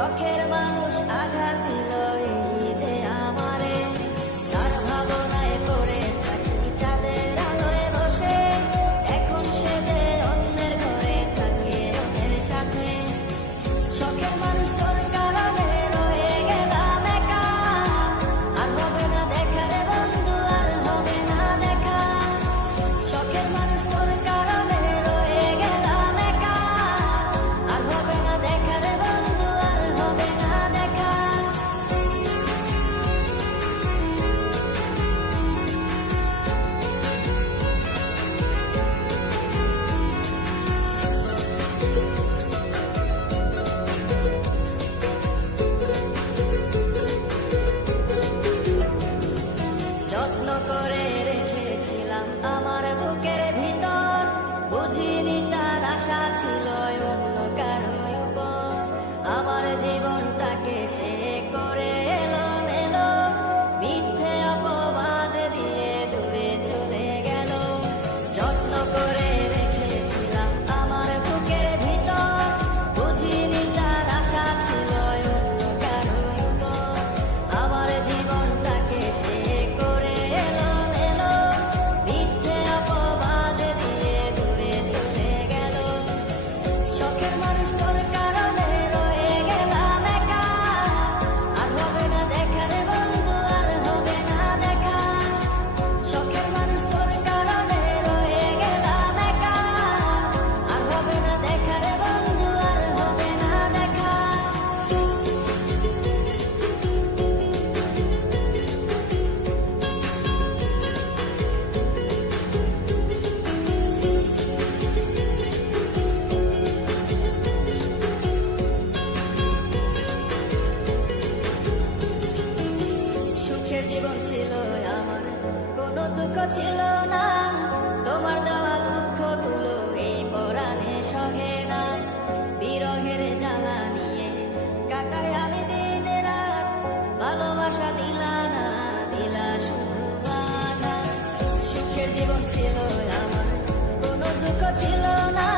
শখের মানুষ আঘাত দিল এই যে আমারে, তার ভাবনায় পড়ে থাকি চাঁদের আলোয় বসে। এখন সে যে অন্যের ঘরে থাকে অন্যের সাথে। শখের মানুষ তোর কারণে রয়ে গেলাম একা, আর হবে না দেখা রে বন্ধু, আর হবে না দেখা। শখের মানুষ তোর কারণে রয়ে গেলাম একা, আর হবে না দেখা রে বন্ধু, আর হবে না দেখা। যত্ন করে রেখেছিলাম আমার বুকের ভিতর, বুঝিনি তার আশা ছিল অন্য কারো উপর। আমার জীবনটাকে সে করে এলো মেলো, মিথ্যে অপবাদ দিয়ে দূরে চলে গেল। যত্ন করে রেখেছিলাম আমার বুকের ভিতর, বুঝিনি তার আশা ছিল অন্য কারো উপর। আমার জীবনটাকে সে করে এলো মেলো, মিথ্যে অপবাদ দিয়ে দূরে চলে গেল। শখের মানুষ তোর কারণে রয়ে গেলাম একা, আর হবে না দেখা রে বন্ধু, আর হবে না দেখা। শখের মানুষ তোর কারণে রয়ে গেলাম একা, আর হবে না দেখা রে বন্ধু, আর হবে না দেখা। সুখের জীবন ছিল আমার, কোনো দুঃখ ছিল না। তোমার দেওয়া দুঃখগুলো এই পরাণে সহে নাই। বিরহের জ্বালা নিয়ে কাটাই আমি দিন রাত, ভালোবাসা দিলা না, দিলা শুধু বাধা। সুখের জীবন ছিল আমার, কোনো দুঃখ ছিল না।